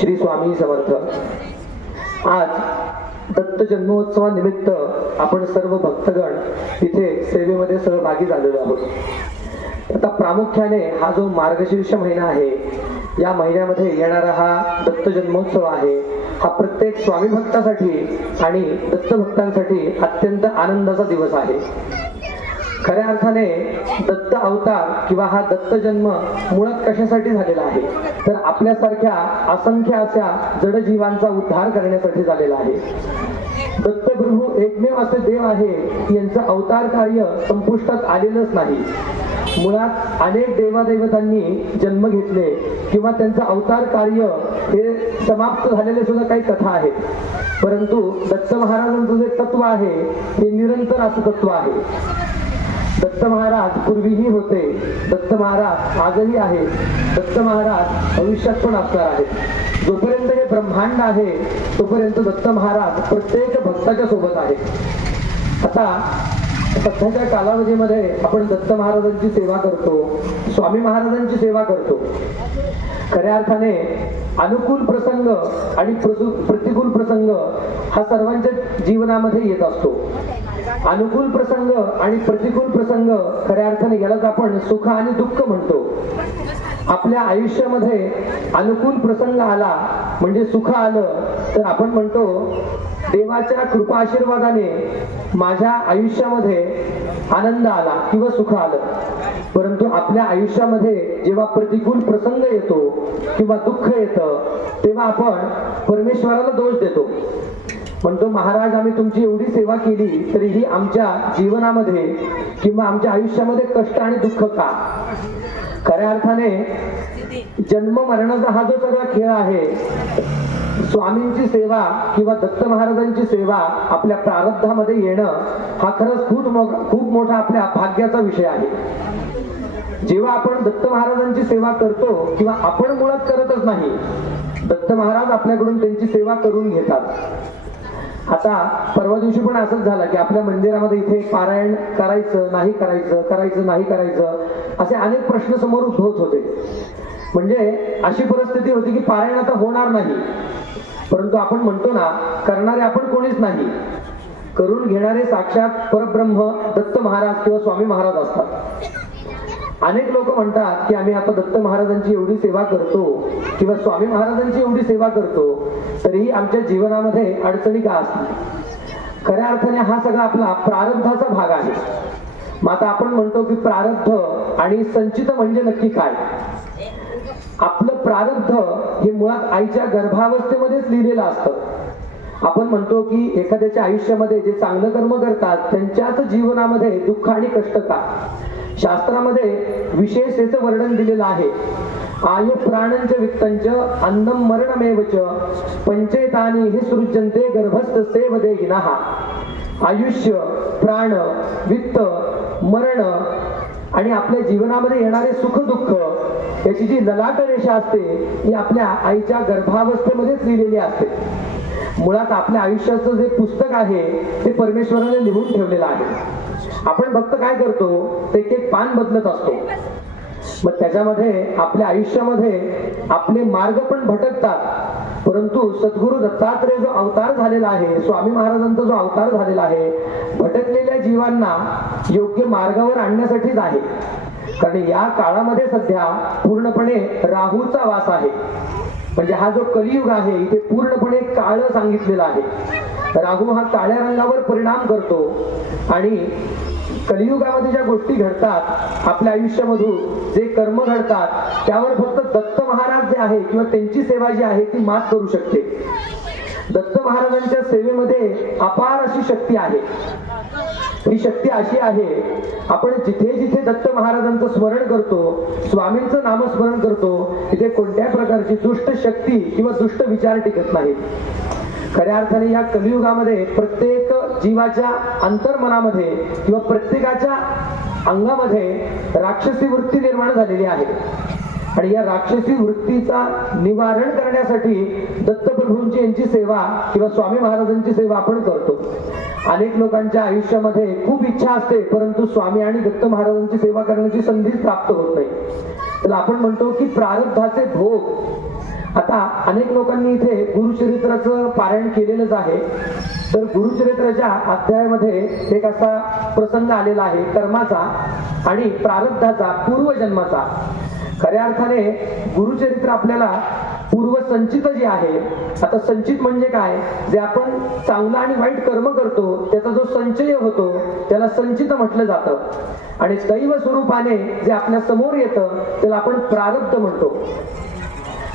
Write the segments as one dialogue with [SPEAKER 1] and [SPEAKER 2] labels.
[SPEAKER 1] श्री स्वामी समर्थ. आज दत्त जन्मोत्सवानिमित्त आपण सर्व भक्तगण तिथे सेवेमध्ये सहभागी झालेलो आहोत. आता प्रामुख्याने हा जो मार्गशीर्ष महिना आहे या महिन्यामध्ये येणारा हा दत्त जन्मोत्सव आहे हा प्रत्येक स्वामी भक्तासाठी आणि दत्त भक्तांसाठी अत्यंत आनंदाचा दिवस आहे. खऱ्या अर्थाने दत्त अवतार किंवा हा दत्त जन्म मुळात कशासाठी झालेला आहे? तर आपल्यासारख्या असंख्य अशा जडजीवांचा उद्धार करण्यासाठी झालेला आहे. दत्तप्रभू एकमेव असे देव आहे की यांचं अवतार कार्य संपुष्टात आलेलंच नाही. मुळात अनेक देवादेवतांनी जन्म घेतले किंवा त्यांचं अवतार कार्य हे समाप्त झालेले सुद्धा काही कथा आहेत. परंतु दत्त महाराजांचं जे तत्व आहे हे निरंतर असं तत्व आहे. दत्त महाराज पूर्वीही होते. दत्त महाराज आजही आहे दत्त महाराज भविष्यात पण असणार आहेत. जोपर्यंत हे ब्रह्मांड आहे तोपर्यंत दत्त महाराज प्रत्येक भक्ताच्या सोबत आहे आता सध्याच्या कालावधीमध्ये आपण दत्त महाराजांची सेवा करतो स्वामी महाराजांची सेवा करतो. खऱ्या अर्थाने अनुकूल प्रसंग आणि प्रतिकूल प्रसंग हा सर्वांच्या जीवनामध्ये येत असतो. अनुकूल प्रसंग आणि प्रतिकूल प्रसंग खऱ्या अर्थाने यालाच आपण सुख आणि दुःख म्हणतो. आपल्या आयुष्यामध्ये अनुकूल प्रसंग आला म्हणजे सुख आलं तर आपण म्हणतो देवाच्या कृपा आशीर्वादाने माझ्या आयुष्यामध्ये आनंद आला किंवा सुख आलं. परंतु आपल्या आयुष्यामध्ये जेव्हा प्रतिकूल प्रसंग येतो किंवा दुःख येतं तेव्हा आपण परमेश्वराला दोष देतो. म्हणतो महाराज आम्ही तुमची एवढी सेवा केली तरीही आमच्या जीवनामध्ये किंवा आमच्या आयुष्यामध्ये कष्ट आणि दुःख का? खऱ्या अर्थाने जन्म मरणाचा हा जो सगळा खेळ आहे स्वामींची सेवा किंवा दत्त महाराजांची सेवा आपल्या प्रारब्धामध्ये येणं हा खरंच खूप खूप मोठा आपल्या भाग्याचा विषय आहे. जेव्हा आपण दत्त महाराजांची सेवा करतो किंवा आपण मुळात करतच नाही दत्त महाराज आपल्याकडून त्यांची सेवा करून घेतात. आता परवा दिवशी पण असंच झालं की आपल्या मंदिरामध्ये इथे पारायण करायचं नाही करायचं करायचं नाही करायचं असे अनेक प्रश्न समोर उद्भवत होते. म्हणजे अशी परिस्थिती होती की पारायण आता होणार नाही. परंतु आपण म्हणतो ना करणारे आपण कोणीच नाही. करून घेणारे साक्षात परब्रह्म दत्त महाराज किंवा स्वामी महाराज असतात. अनेक लोक म्हणतात की आम्ही आता दत्त महाराजांची एवढी सेवा करतो किंवा स्वामी महाराजांची एवढी सेवा करतो तरीही आमच्या जीवनामध्ये अडचणी का असतील? खऱ्या अर्थाने हा सगळा आपला प्रारब्धाचा भाग आहे. मग आता आपण म्हणतो की प्रारब्ध आणि संचित म्हणजे नक्की काय? आपलं प्रारब्ध हे मुळात आईच्या गर्भावस्थेमध्येच लिहिलेलं असतं. आपण म्हणतो की एखाद्याच्या आयुष्यामध्ये जे चांगलं कर्म करतात त्यांच्याच जीवनामध्ये दुःख आणि कष्ट का? शास्त्रामध्ये विशेष याचं वर्णन दिलेलं आहे. आयु प्राणंच वित्तंच अन्नम मरणमेवच पंचेतानी हि सृजंते गर्भस्थ सेवदे आयुष्य प्राण वित्त मरण आणि आपल्या जीवनामध्ये येणारे सुख दुःख याची जी ललाट रेषा असते ही आपल्या आईच्या गर्भावस्थेमध्येच लिहिलेली असते. मुळात आपल्या आयुष्याचं जे पुस्तक आहे ते परमेश्वराने लिहून ठेवलेलं आहे. आपण फक्त काय करतो ते एक पान बदलत असतो. मग त्याच्यामध्ये आपल्या आयुष्यामध्ये आपले मार्ग पण भटकतात. परंतु सद्गुरु दत्तात्रय जो अवतार झालेला आहे स्वामी महाराजांचा जो अवतार झालेला आहे भटकलेल्या जीवांना योग्य मार्गावर आणण्यासाठीच आहे. कारण या काळामध्ये सध्या पूर्णपणे राहूचा वास आहे. म्हणजे हा जो कलियुग आहे इथे पूर्णपणे काळ सांगितलेला आहे. राहू हा काळ्या रंगावर परिणाम करतो आणि कलियुगामध्ये ज्या गोष्टी घडतात आपल्या आयुष्यामधून जे कर्म घडतात त्यावर फक्त दत्त महाराज जे आहे किंवा त्यांची सेवा जी आहे ती मात करू शकते. दत्त महाराजांच्या सेवेमध्ये अपार अशी शक्ती आहे. ही शक्ती अशी आहे आपण जिथे जिथे दत्त महाराजांचं स्मरण करतो स्वामींचं नामस्मरण करतो तिथे कोणत्या प्रकारची दुष्ट शक्ती किंवा दुष्ट विचार टिकत नाहीत. खऱ्या अर्थाने या कलियुगामध्ये प्रत्येक जीवाच्या अंतर्मनामध्ये किंवा प्रत्येकाच्या अंगामध्ये राक्षसी वृत्ती निर्माण झालेली आहे. आणि या राक्षसी वृत्तीचा निवारण करण्यासाठी दत्तप्रभूंची यांची सेवा किंवा स्वामी महाराजांची सेवा आपण करतो. अनेक लोकांच्या आयुष्यामध्ये खूप इच्छा असते परंतु स्वामी आणि दत्त महाराजांची सेवा करण्याची संधी प्राप्त होत नाही. तर आपण म्हणतो की प्रारब्धाचे भोग. आता अनेक लोकांनी इथे गुरुचरित्राचं पारायण केलेलंच आहे. तर गुरुचरित्राच्या अध्यायामध्ये एक असा प्रसंग आलेला आहे कर्माचा आणि प्रारब्धाचा पूर्वजन्माचा. खऱ्या अर्थाने गुरुचरित्र आपल्याला पूर्वसंचित जे आहे आता संचित म्हणजे काय? जे आपण चांगलं आणि वाईट कर्म करतो त्याचा जो संचय होतो त्याला संचित म्हटलं जातं. आणि दैव स्वरूपाने जे आपल्यासमोर येतं त्याला आपण प्रारब्ध म्हणतो.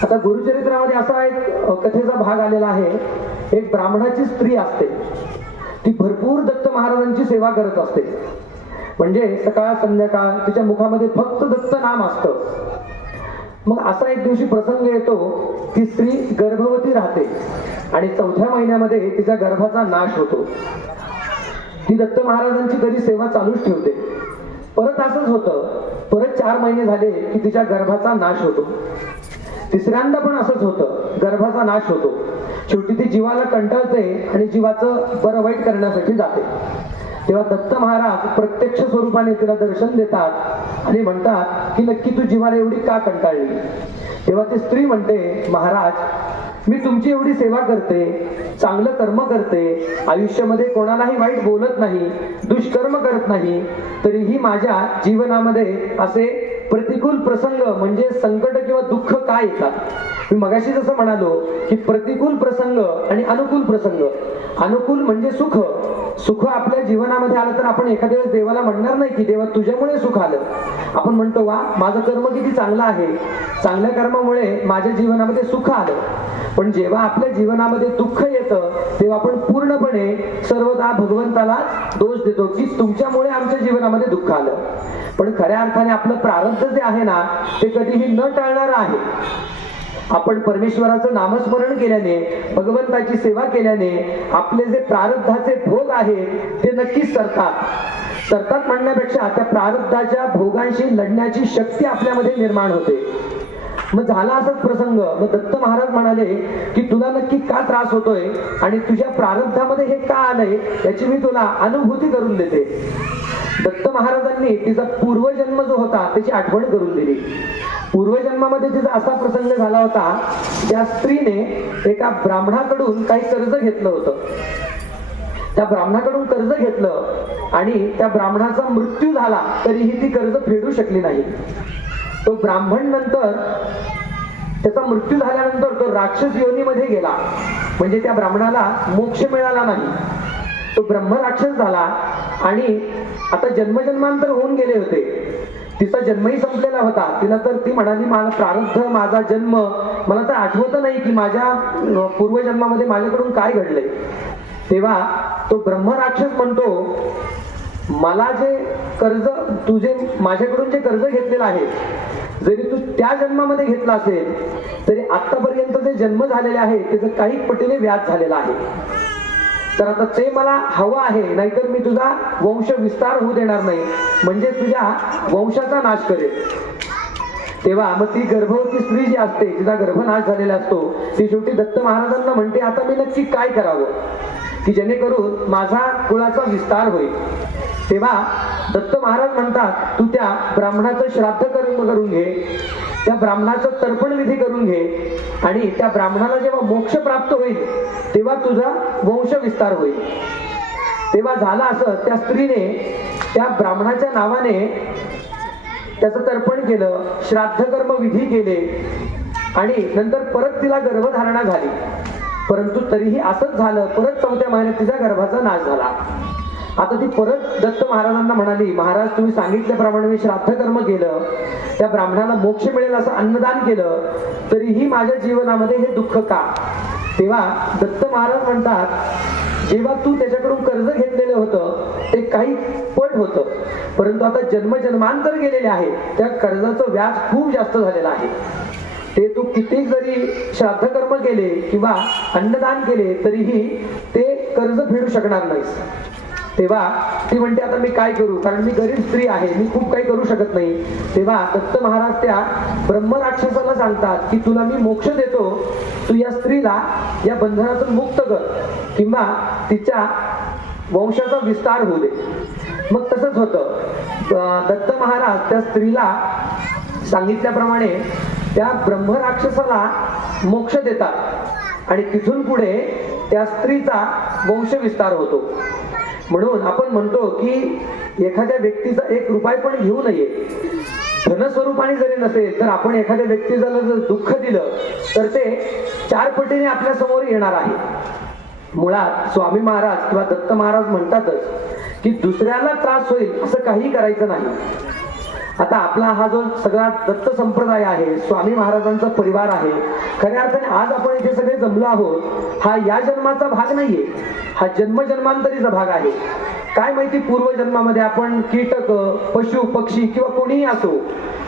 [SPEAKER 1] आता गुरुचरित्रामध्ये असा एक कथेचा भाग आलेला आहे. एक ब्राह्मणाची स्त्री असते. ती भरपूर दत्त महाराजांची सेवा करत असते. म्हणजे सकाळ संध्याकाळ तिच्या मुखामध्ये फक्त दत्त नाम असतं. मग असा एक दिवशी प्रसंग येतो ती स्त्री गर्भवती राहते आणि चौथ्या महिन्यामध्ये तिच्या गर्भाचा नाश होतो. ती दत्त महाराजांची कधी सेवा चालूच ठेवते. परत असंच होतं. परत चार महिने झाले की तिच्या गर्भाचा नाश होतो. तिसऱ्यांदा पण असंच होतं. गर्भाचा नाश होतो. शेवटी ती जीवाला कंटाळते आणि जीवाचं बरं वाईट करण्यासाठी जाते. तेव्हा दत्त महाराज प्रत्यक्ष स्वरूपाने तिला दर्शन देतात आणि म्हणतात की नक्की तू जीवाला एवढी का कंटाळली? तेव्हा ती स्त्री म्हणते महाराज मी तुमची एवढी सेवा करते चांगलं कर्म करते आयुष्यामध्ये कोणालाही वाईट बोलत नाही दुष्कर्म करत नाही तरीही माझ्या जीवनामध्ये असे प्रतिकूल प्रसंग म्हणजे संकट किंवा दुःख काय येतात? मी मगाशी जसं म्हणालो की प्रतिकूल प्रसंग आणि अनुकूल प्रसंग. अनुकूल म्हणजे सुख. सुख आपल्या जीवनामध्ये आलं तर आपण एखाद्या वेळेस देवाला म्हणणार नाही की देवा तुझ्यामुळे सुख आलं. आपण म्हणतो वा माझं कर्म किती चांगलं आहे. चांगल्या कर्मामुळे माझ्या जीवनामध्ये सुख आलं. पण जेव्हा आपल्या जीवनामध्ये दुःख येतं तेव्हा आपण पूर्णपणे सर्वदा भगवंताला दोष देतो की तुमच्यामुळे आमच्या जीवनामध्ये दुःख आलं. पण खऱ्या अर्थाने आपलं प्रारब्ध जे आहे ना ते कधीही न टाळणारं आहे. आपण परमेश्वराचं नामस्मरण केल्याने भगवंताची सेवा केल्याने आपले जे प्रारब्धाचे भोग आहेत ते नक्कीच सरतात. सरतात म्हणण्यापेक्षा त्या प्रारब्धाच्या भोगांशी लढण्याची शक्ती आपल्यामध्ये निर्माण होते. मग झाला असाच प्रसंग. मग दत्त महाराज म्हणाले की तुला नक्की का त्रास होतोय? आणि तुझ्या प्रारब्धामध्ये हे का आलंय? याची मी तुला अनुभूती करून देते. दत्त महाराजांनी तिचा पूर्वजन्म जो होता त्याची आठवण करून दिली. पूर्वजन्मामध्ये तिचा असा प्रसंग झाला होता त्या स्त्रीने एका ब्राह्मणाकडून काही कर्ज घेतलं होतं. त्या ब्राह्मणाकडून कर्ज घेतलं आणि त्या ब्राह्मणाचा मृत्यू झाला तरीही ती कर्ज फेडू शकली नाही. तो ब्राह्मण नंतर त्याचा मृत्यू झाल्यानंतर तो राक्षस योनीमध्ये गेला. म्हणजे त्या ब्राह्मणाला मोक्ष मिळाला नाही. तो ब्रह्म राक्षस झाला आणि आता जन्मजन्मांतर होऊन गेले होते. तिचा जन्मही संपलेला होता. तिला तर ती म्हणाली मला प्रारब्ध माझा जन्म. मला तर आठवत नाही की माझ्या पूर्वजन्मामध्ये माझ्याकडून काय घडले तेव्हा तो ब्रह्मराक्षस म्हणतो मला जे कर्ज तुझे माझ्याकडून जे कर्ज घेतलेलं आहे जरी तू त्या जन्मामध्ये घेतला असेल तरी आतापर्यंत जे जन्म झालेले आहे त्याचं काही पटीने व्याज झालेलं आहे. तर आता ते मला हवं आहे नाहीतर मी तुझा वंश विस्तार होऊ देणार नाही. म्हणजे तुझ्या वंशाचा नाश करेल. तेव्हा मग ती गर्भवती स्त्री जी असते तिचा गर्भनाश झालेला असतो ती शेवटी दत्त महाराजांना म्हणते आता मी नक्की काय करावं? की जेणेकरून माझा कुळाचा विस्तार होईल. तेव्हा दत्त महाराज म्हणतात तू त्या ब्राह्मणाचं श्राद्ध कर्म करून घे. त्या ब्राह्मणाचं तर्पण विधी करून घे आणि त्या ब्राह्मणाला जेव्हा मोक्ष प्राप्त होईल तेव्हा तुझा वंश विस्तार होईल. तेव्हा झालं असं त्या स्त्रीने त्या ब्राह्मणाच्या नावाने त्याचं तर्पण केलं श्राद्ध कर्म विधी केले आणि नंतर परत तिला गर्भधारणा झाली. परंतु तरीही असंच झालं परत चौथ्या महिन्यात तिच्या गर्भाचा नाश झाला. आता ती परत दत्त महाराजांना म्हणाली महाराज तुम्ही सांगितल्याप्रमाणे मी श्राद्ध कर्म केलं. त्या ब्राह्मणाला मोक्ष मिळेल असं अन्नदान केलं. तरीही माझ्या जीवनामध्ये हे दुःख का? तेव्हा दत्त महाराज म्हणतात जेव्हा तू त्याच्याकडून कर्ज घेतलेलं होतं ते काही पट होतं. परंतु आता जन्मजन्मांतर गेलेले आहे. त्या कर्जाचं व्याज खूप जास्त झालेलं आहे. ते तू किती जरी श्राद्ध कर्म केले किंवा अन्नदान केले तरीही ते कर्ज फेडू शकणार नाहीस. तेव्हा ती म्हणते आता मी काय करू? कारण मी गरीब स्त्री आहे मी खूप काही करू शकत नाही. तेव्हा दत्त महाराज त्या ब्रह्मराक्षसाला सांगतात की तुला मी मोक्ष देतो. तू या स्त्रीला या बंधनातून मुक्त कर किंवा तिच्या वंशाचा विस्तार होऊ दे. मग तसंच होतं. दत्त महाराज त्या स्त्रीला सांगितल्याप्रमाणे त्या ब्रह्मराक्षसाला मोक्ष देतात. आणि तिथून पुढे त्या स्त्रीचा वंशविस्तार होतो. म्हणून आपण म्हणतो की एखाद्या व्यक्तीचा एक रुपये पण घेऊ नये. धनस्वरूपाने जरी नसेल तर आपण एखाद्या व्यक्तीला जर दुःख दिलं तर ते चार पटीने आपल्यासमोर येणार आहे. मुळात स्वामी महाराज किंवा दत्त महाराज म्हणतातच की दुसऱ्याला त्रास होईल असं काही करायचं नाही. आता आपला हा जो सगळा दत्त संप्रदाय आहे स्वामी महाराजांचा परिवार आहे खऱ्या अर्थाने आज आपण इथे सगळे जमलो आहोत हा या जन्माचा भाग नाहीये. हा जन्मजन्मांतरीचा भाग आहे. काय माहिती पूर्वजन्मामध्ये आपण कीटक पशु पक्षी किंवा कोणीही असो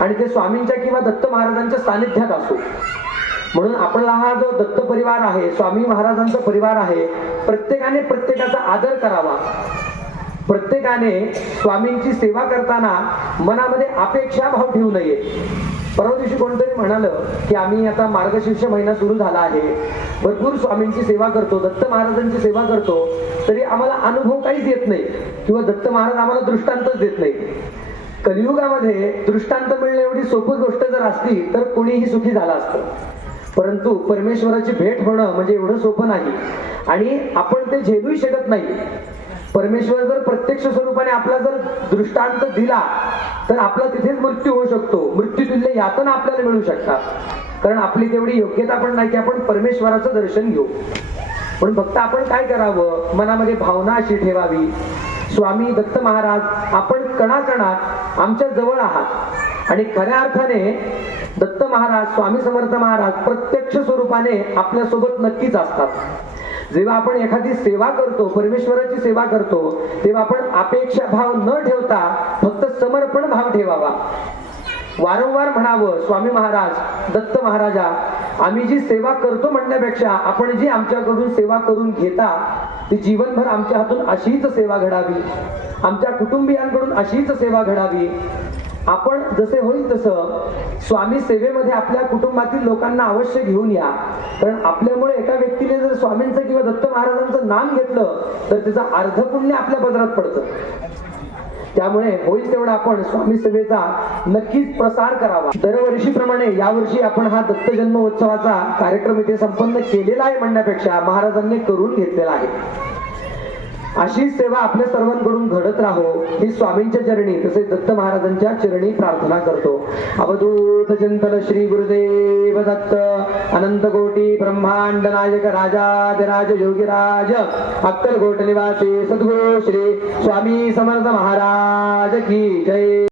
[SPEAKER 1] आणि ते स्वामींच्या किंवा दत्त महाराजांच्या सानिध्यात असो. म्हणून आपला हा जो दत्त परिवार आहे स्वामी महाराजांचा परिवार आहे प्रत्येकाने प्रत्येकाचा आदर करावा. प्रत्येकाने स्वामींची सेवा करताना मनामध्ये अपेक्षा भाव ठेवू नये. परवा दिवशी कोणतरी म्हणालं की आम्ही आता मार्गशीर्ष महिना सुरू झाला आहे. भरपूर स्वामींची सेवा करतो दत्त महाराजांची सेवा करतो तरी आम्हाला अनुभव काहीच येत नाही किंवा दत्त महाराज आम्हाला दृष्टांतच देत नाही कलियुगामध्ये दृष्टांत मिळणे एवढी सोपी गोष्ट जर असती तर कोणीही सुखी झाला असतं. परंतु परमेश्वराची भेट होणं म्हणजे एवढं सोपं नाही. आणि आपण ते झेलूही शकत नाही. परमेश्वर जर प्रत्यक्ष स्वरूपाने आपला जर दृष्टांत दिला तर आपला तिथेच मृत्यू होऊ शकतो. मृत्यूतुल्य यातना आपल्याला मिळू शकतात. कारण आपली तेवढी योग्यता पण नाही की आपण परमेश्वराचं दर्शन घेऊ. म्हणून फक्त आपण काय करावं? मनामध्ये भावना अशी ठेवावी. स्वामी दत्त महाराज आपण कणाकणात आमच्या जवळ आहात. आणि खऱ्या अर्थाने दत्त महाराज स्वामी समर्थ महाराज प्रत्यक्ष स्वरूपाने आपल्यासोबत नक्कीच असतात. जेव्हा आपण एखादी सेवा करतो परमेश्वराची सेवा करतो तेव्हा आपण अपेक्षा भाव न ठेवता फक्त समर्पण भाव ठेवावा. वारंवार म्हणावं स्वामी महाराज दत्त महाराजा आम्ही जी सेवा करतो म्हणण्यापेक्षा आपण जी आमच्याकडून सेवा करून घेता ती जीवनभर आमच्या हातून अशीच सेवा घडावी. आमच्या कुटुंबियांकडून अशीच सेवा घडावी. आपण जसे होईल तसं स्वामी सेवेमध्ये आपल्या कुटुंबातील लोकांना अवश्य घेऊन या. कारण आपल्यामुळे एका व्यक्तीने जर स्वामींचं किंवा दत्त महाराजांचं नाम घेतलं तर त्याचं अर्ध पुण्य आपल्या पदरात पडतं. त्यामुळे होईल तेवढा आपण स्वामी सेवेचा नक्कीच प्रसार करावा. दरवर्षीप्रमाणे यावर्षी आपण हा दत्त जन्म उत्सवाचा कार्यक्रम इथे संपन्न केलेला आहे म्हणण्यापेक्षा महाराजांनी करून घेतलेला आहे. अशी सेवा आपल्या सर्वांकडून घडत राहो ही स्वामींच्या चरणी तसेच दत्त महाराजांच्या चरणी प्रार्थना करतो. अवधूत चिंतन श्री गुरुदेव दत्त अनंत कोटी ब्रह्मांड नायक राजाधिराज योगीराज अक्कलकोट निवासी सद्गुरु श्री स्वामी समर्थ महाराज की जय.